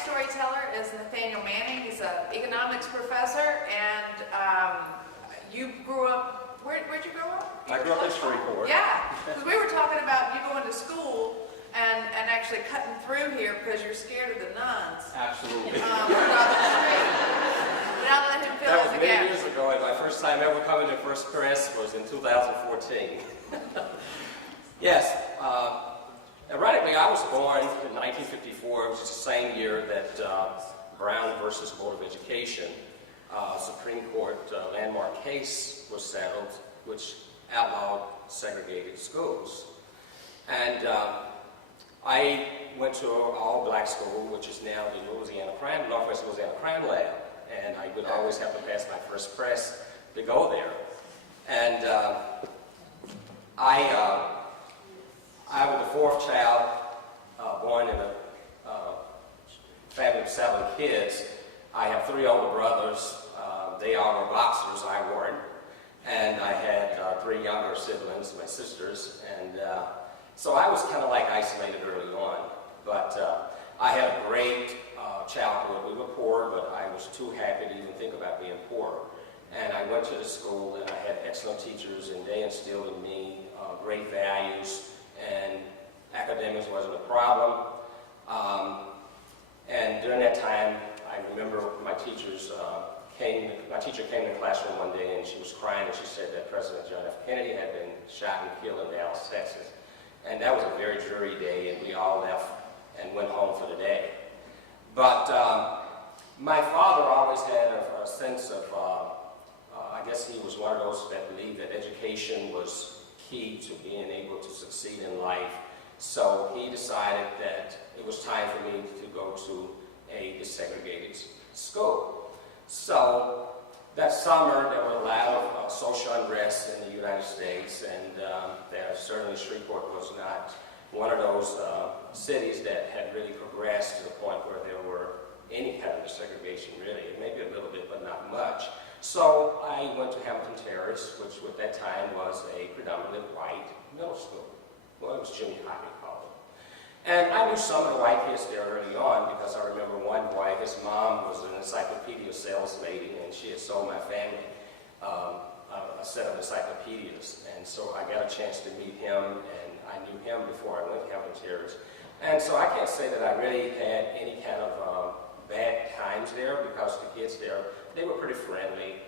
next storyteller is Nathaniel Manning. He's an economics professor, and you grew up, where'd you grow up? I grew up in Shreveport. Yeah, because we were talking about you going to school and actually cutting through here because you're scared of the nuns. Absolutely. Across the street. But I'll let him fill That in was the many gaps. years ago, and my first time ever coming to First Press was in 2014. Yes, ironically, I was born in 1954, which is the same year that Brown versus Board of Education, Supreme Court landmark case was settled, which outlawed segregated schools. And I went to an all-black school, which is now the Northwest Louisiana Crime Lab, and I would always have to pass my first press to go there. And I was the fourth child born in a family of 7 kids. I have 3 older brothers. They all were boxers, I weren't. And I had 3 younger siblings, my sisters. And so I was kind of like isolated early on. But I had a great childhood. We were poor, but I was too happy to even think about being poor. And I went to the school, and I had excellent teachers, and they instilled in me great values, and academics wasn't a problem. And during that time, I remember my teacher came to the classroom one day, and she was crying, and she said that President John F. Kennedy had been shot and killed in Dallas, Texas. And that was a very dreary day, and we all left and went home for the day. But my father always had a sense of, I guess he was one of those that believed that education was key to being able to succeed in life. So he decided that it was time for me to go to a desegregated school. So that summer there was a lot of social unrest in the United States, and there certainly Shreveport was not one of those cities that had really progressed to the point where there were any kind of desegregation really, maybe a little bit but not much. So I went to Hamilton Terrace, which at that time was a predominantly white middle school. Well, it was junior high, we called it. And I knew some of the white kids there early on because I remember one boy, his mom was an encyclopedia sales lady, and she had sold my family a set of encyclopedias. And so I got a chance to meet him, and I knew him before I went to Hamilton Terrace. And so I can't say that I really had any kind of bad times there because the kids there, they were pretty friendly.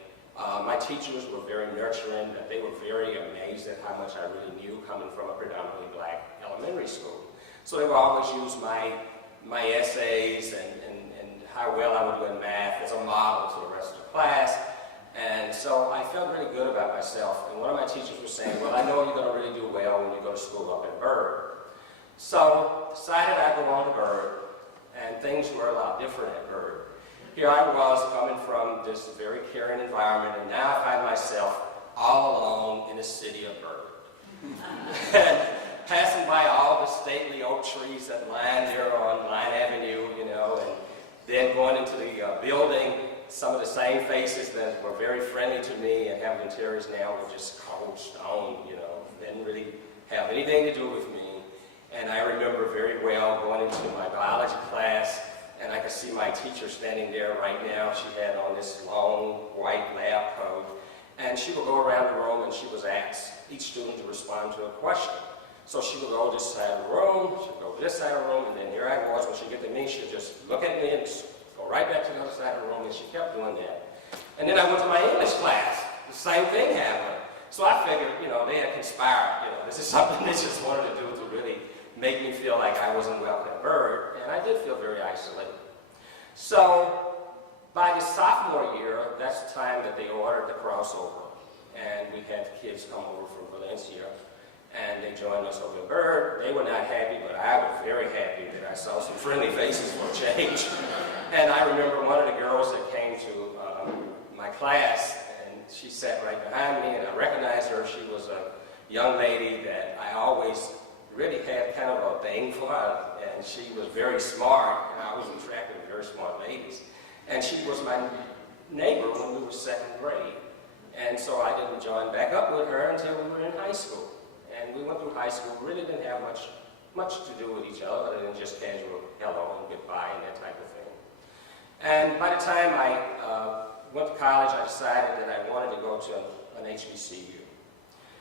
My teachers were very nurturing. They were very amazed at how much I really knew coming from a predominantly black elementary school. So they would always use my essays and how well I would do in math as a model to the rest of the class. And so I felt really good about myself. And one of my teachers was saying, well, I know you're going to really do well when you go to school up at Byrd. So decided I'd go on to Byrd, and things were a lot different at Byrd. Here I was coming from this very caring environment, and now I find myself all alone in the city of Byrd. Passing by all the stately oak trees that line there on Line Avenue, you know, and then going into the building, some of the same faces that were very friendly to me at Hamilton Terrace now were just cold stone, you know, didn't really have anything to do with me. And I remember very well going into my biology class, and I could see my teacher standing there right now. She had on this long white lab coat, and she would go around the room and she would ask each student to respond to a question. So she would go this side of the room, she would go this side of the room, and then here I was, when she get to me, she'd just look at me and go right back to the other side of the room, and she kept doing that. And then I went to my English class, the same thing happened. So I figured, you know, they had conspired, you know, this is something they just wanted to do to really make me feel like I wasn't welcome at Byrd, and I did feel very isolated. So by the sophomore year, that's the time that they ordered the crossover, and we had kids come over from Valencia, and they joined us over at Byrd. They were not happy, but I was very happy that I saw some friendly faces for a change. And I remember one of the girls that came to my class, and she sat right behind me, and I recognized her. She was a young lady that I always really had kind of a thing for her, and she was very smart, and I was attracted to very smart ladies. And she was my neighbor when we were 2nd grade. And so I didn't join back up with her until we were in high school. And we went through high school, really didn't have much to do with each other other than just casual hello and goodbye and that type of thing. And by the time I went to college, I decided that I wanted to go to an HBCU.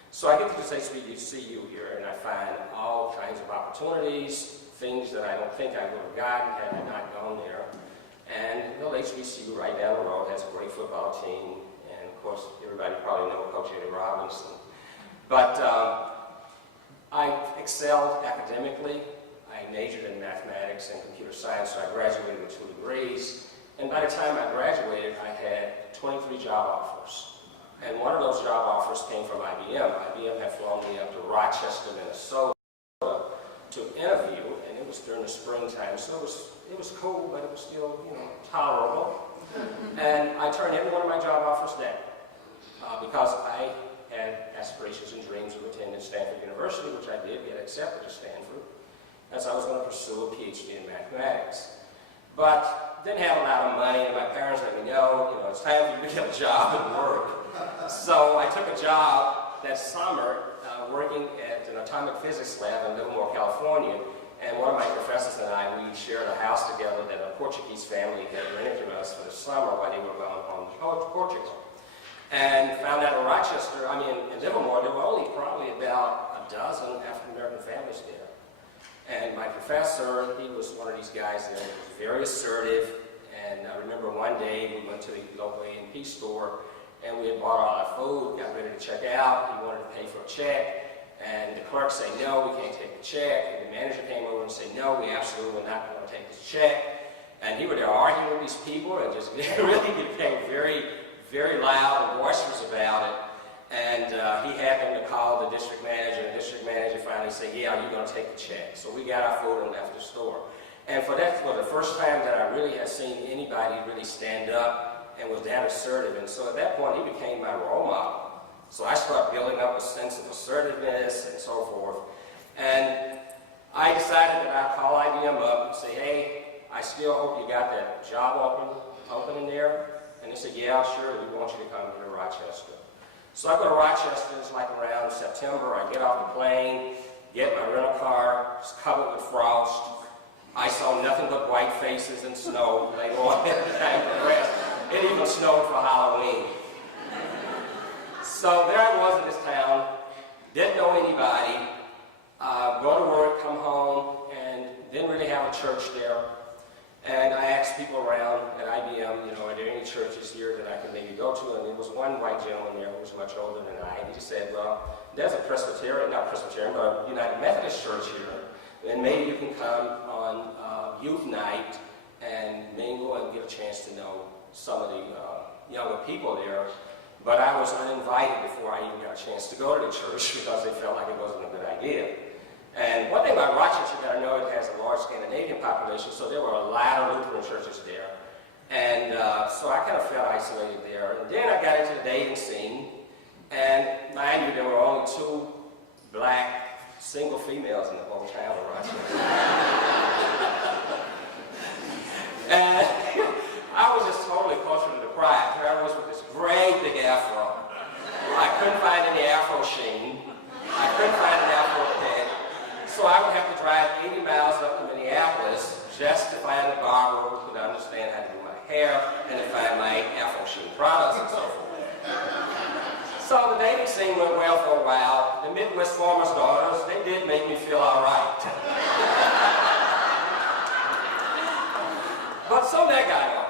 So I get to this HBCU here, and I find all kinds of opportunities, things that I don't think I would have gotten had I not gone there. And the little HBCU right down the road has a great football team, and of course, everybody probably knows Coach Eddie Robinson. But I excelled academically. I majored in mathematics and computer science, so I graduated with 2 degrees. And by the time I graduated, I had 23 job offers. And one of those job offers came from IBM. IBM had flown me up to Rochester, Minnesota to interview, and it was during the springtime, so it was cold, but it was still, tolerable. And I turned every one of my job offers down because I had aspirations and dreams of attending Stanford University, which I did get accepted to Stanford, as I was going to pursue a PhD in mathematics. But didn't have a lot of money, and my parents let me know, it's time for you to get a job and work. So I took a job that summer working at an atomic physics lab in Livermore, California, and one of my professors and I, we shared a house together that a Portuguese family had rented to us for the summer while they were gone home to Portugal. And found out in Livermore, there were only probably about a dozen African-American families there. And my professor, he was one of these guys that was very assertive, and I remember one day we went to the local A&P store, and we had bought all our food, got ready to check out. He wanted to pay for a check, and the clerk said, no, we can't take the check. And the manager came over and said, no, we absolutely not going to take this check. And he was there arguing with these people and just really became very, very loud and boisterous about it. And he happened to call the district manager, and the district manager finally said, yeah, you're going to take the check. So we got our food and left the store. And for that was the first time that I really had seen anybody really stand up and was that assertive. And so at that point, he became my role model. So I started building up a sense of assertiveness and so forth. And I decided that I'd call IBM up and say, hey, I still hope you got that job open in there. And they said, yeah, sure, we want you to come here to Rochester. So I go to Rochester, it's like around September. I get off the plane, get my rental car, it's covered with frost. I saw nothing but white faces and snow later on in the time for the rest. It even snowed for Halloween. So there I was in this town, didn't know anybody, go to work, come home, and didn't really have a church there. And I asked people around at IBM, are there any churches here that I could maybe go to? And there was one white gentleman there who was much older than I. And he said, well, there's a not Presbyterian, but a United Methodist church here. And maybe you can come on youth night and mingle and get a chance to know some of the younger people there. But I was uninvited before I even got a chance to go to the church because they felt like it wasn't a good idea. And one thing about Rochester, you got to know, it has a large Scandinavian population, so there were a lot of Lutheran churches there. And so I kind of felt isolated there. And then I got into the dating scene, and mind you, there were only 2 black single females in the whole town of Rochester. And I was just totally culturally deprived. Here I was with this great big afro. I couldn't find any afro sheen. I couldn't find an afro head. So I would have to drive 80 miles up to Minneapolis just to find a barber who could understand how to do my hair and to find my afro sheen products and so forth. So the dating scene went well for a while. The Midwest Farmers' Daughters, they did make me feel all right. But some that got on.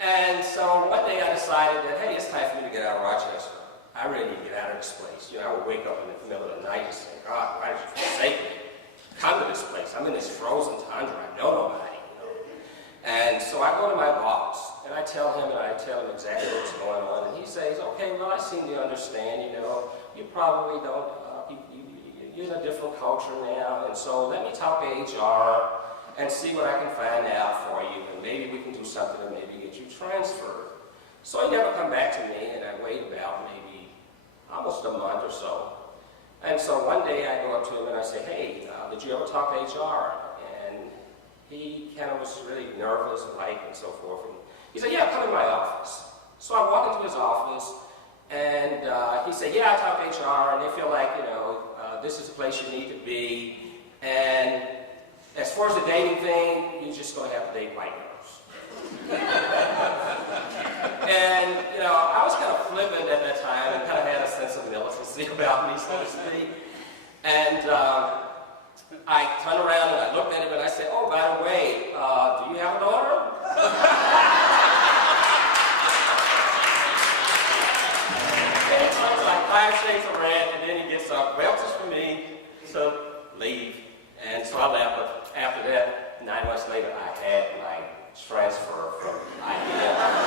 And so one day I decided that, hey, it's time for me to get out of Rochester. I really need to get out of this place. I would wake up in the middle of the night and say, God, why did you forsake me? Come to this place. I'm in this frozen tundra. I know nobody. And so I go to my boss, and I tell him exactly what's going on. And he says, okay, well, I seem to understand, you probably don't, you're in a different culture now, and so let me talk to HR and see what I can find out for you, and maybe we can do something to maybe get you transferred. So he never come back to me, and I wait about maybe almost a month or so. And so one day I go up to him and I say, hey, did you ever talk to HR? And he kind of was really nervous and so forth. And he said, yeah, come in my office. So I walk into his office, and he said, yeah, I talked to HR, and they feel like, this is the place you need to be. And as far as the dating thing, you're just going to have to date white girls. And, you know, I was kind of flippant at that time and kind of had a sense of militancy about me, so to speak. And I turned around and I looked at him and I said, oh, by the way, do you have a daughter? And he turns like 5 shades of red, and then he gets up, well, it's for me to leave. And so I left, but after that, 9 months later, I had my transfer from IBM.